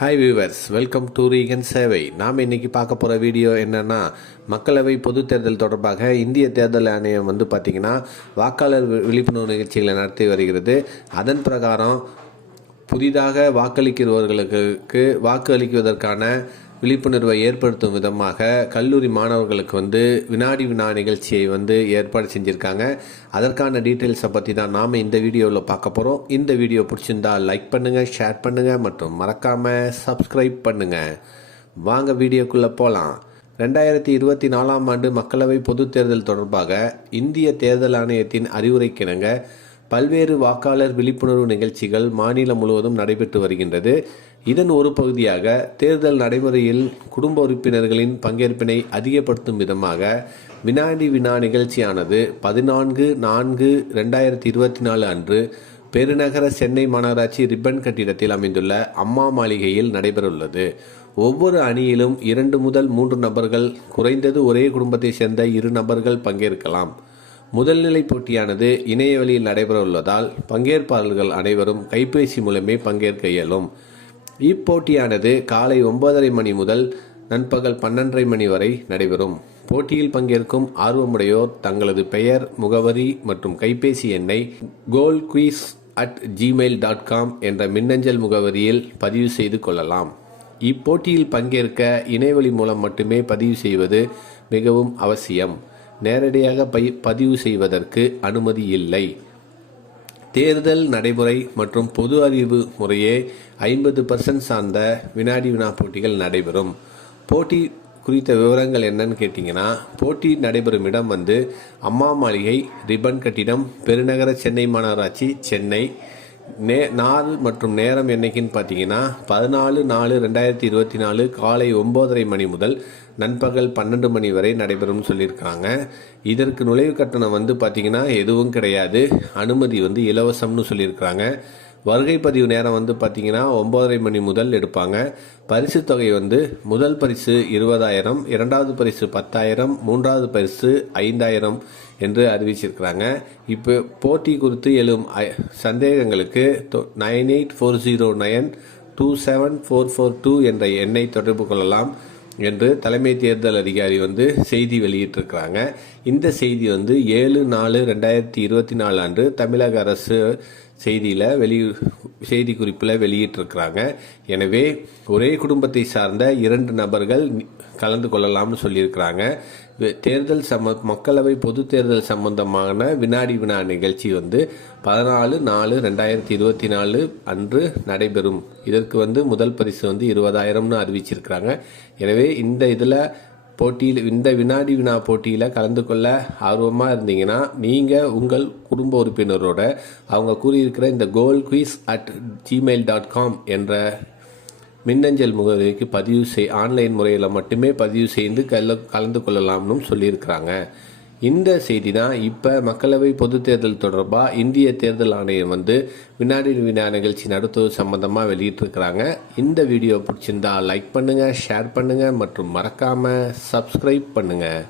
Hi viewers, welcome to ரீகன் சேவை. நாம் இன்றைக்கி பார்க்க போகிற வீடியோ என்னென்னா, மக்களவை பொது தேர்தல் தொடர்பாக இந்திய தேர்தல் ஆணையம் பார்த்திங்கன்னா வாக்காளர் விழிப்புணர்வு நிகழ்ச்சிகளை நடத்தி வருகிறது. அதன் பிரகாரம் புதிதாக வாக்களிக்கிறவர்களுக்கு வாக்கு அளிக்குவதற்கான விழிப்புணர்வை ஏற்படுத்தும் விதமாக கல்லூரி மாணவர்களுக்கு வினாடி வினா நிகழ்ச்சியை ஏற்பாடு செஞ்சுருக்காங்க. அதற்கான டீட்டெயில்ஸை பற்றி தான் நாம் இந்த வீடியோவில் பார்க்க போகிறோம். இந்த வீடியோ பிடிச்சிருந்தால் லைக் பண்ணுங்கள், ஷேர் பண்ணுங்கள் மற்றும் மறக்காமல் சப்ஸ்கிரைப் பண்ணுங்கள். வாங்க வீடியோக்குள்ளே போகலாம். 2024 ஆண்டு மக்களவை பொது தேர்தல் தொடர்பாக இந்திய தேர்தல் ஆணையத்தின் அறிவுரைக்கிணங்க பல்வேறு வாக்காளர் விழிப்புணர்வு நிகழ்ச்சிகள் மாநிலம் முழுவதும் நடைபெற்று வருகின்றது. இதன் ஒரு பகுதியாக தேர்தல் நடைமுறையில் குடும்ப உறுப்பினர்களின் பங்கேற்பினை அதிகப்படுத்தும் விதமாக வினாடி வினா நிகழ்ச்சியானது 14/4/2024 அன்று பெருநகர சென்னை மாநகராட்சி ரிப்பன் கட்டிடத்தில் அமைந்துள்ள அம்மா மாளிகையில் நடைபெறவுள்ளது. ஒவ்வொரு அணியிலும் 2 முதல் 3 நபர்கள், குறைந்தது ஒரே குடும்பத்தை சேர்ந்த 2 நபர்கள் பங்கேற்கலாம். முதல்நிலை போட்டியானது இணைய வழியில் நடைபெற உள்ளதால் பங்கேற்பாளர்கள் அனைவரும் கைபேசி மூலமே பங்கேற்க இயலும். இப்போட்டியானது காலை 9:30 மணி முதல் நண்பகல் 12:30 மணி வரை நடைபெறும். போட்டியில் பங்கேற்கும் ஆர்வமுடையோர் தங்களது பெயர், முகவரி மற்றும் கைபேசி எண்ணை goalquiz@gmail.com என்ற மின்னஞ்சல் முகவரியில் பதிவு செய்து கொள்ளலாம். இப்போட்டியில் பங்கேற்க இணையவழி மூலம் மட்டுமே பதிவு செய்வது மிகவும் அவசியம். நேரடியாக பதிவு செய்வதற்கு அனுமதி இல்லை. தேர்தல் நடைமுறை மற்றும் பொது அறிவு முறையே 50% சார்ந்த வினாடி வினா போட்டிகள் நடைபெறும். போட்டி குறித்த விவரங்கள் என்னன்னு கேட்டிங்கன்னா, போட்டி நடைபெறும் இடம் அம்மா மாளிகை, ரிப்பன் கட்டிடம், பெருநகர சென்னை மாநகராட்சி, சென்னை. நாள் மற்றும் நேரம் என்னைக்குன்னு பார்த்தீங்கன்னா 14/4/2024 காலை 9:30 மணி முதல் நண்பகல் 12 மணி வரை நடைபெறும் சொல்லியிருக்காங்க. இதற்கு நுழைவு கட்டணம் பார்த்தீங்கன்னா எதுவும் கிடையாது. அனுமதி இலவசம்னு சொல்லியிருக்கிறாங்க. வருகை பதிவு நேரம் பார்த்தீங்கன்னா 9:30 மணி முதல் எடுப்பாங்க. பரிசு தொகை முதல் பரிசு 20,000, இரண்டாவது பரிசு 10,000, மூன்றாவது பரிசு 5,000 என்று அறிவிச்சிருக்கிறாங்க. இப்போ போட்டி குறித்து எழும் சந்தேகங்களுக்கு 9840927442 என்ற எண்ணை தொடர்பு கொள்ளலாம் என்று தலைமை தேர்தல் அதிகாரி செய்தி வெளியிட்டிருக்கிறாங்க. இந்த செய்தி 7/4/2024 அன்று தமிழக அரசு செய்தி குறிப்பில் வெளியிட்டிருக்கிறாங்க. எனவே ஒரே குடும்பத்தை சார்ந்த 2 நபர்கள் கலந்து கொள்ளலாம்னு சொல்லியிருக்கிறாங்க. மக்களவை பொது தேர்தல் சம்பந்தமான வினாடி வினா நிகழ்ச்சி 14/4/2024 அன்று நடைபெறும். இதற்கு முதல் பரிசு 20,000 அறிவிச்சிருக்கிறாங்க. எனவே இந்த வினாடி வினா போட்டியில் கலந்து கொள்ள ஆர்வமாக இருந்தீங்கன்னா நீங்கள் உங்கள் குடும்ப உறுப்பினரோட அவங்க கூறியிருக்கிற இந்த goalquiz@gmail.com என்ற மின்னஞ்சல் முகவரிக்கு ஆன்லைன் முறையில் மட்டுமே பதிவு செய்து கலந்து கொள்ளலாம்னு சொல்லியிருக்கிறாங்க. இந்த செய்தி தான் இப்போ மக்களவை பொது தேர்தல் தொடர்பாக இந்திய தேர்தல் ஆணையம் வினாடி வினா நிகழ்ச்சி நடத்துவது சம்பந்தமாக வெளியிட்டிருக்கிறாங்க. இந்த வீடியோ பிடிச்சிருந்தா லைக் பண்ணுங்கள், ஷேர் பண்ணுங்கள் மற்றும் மறக்காமல் சப்ஸ்கிரைப் பண்ணுங்கள்.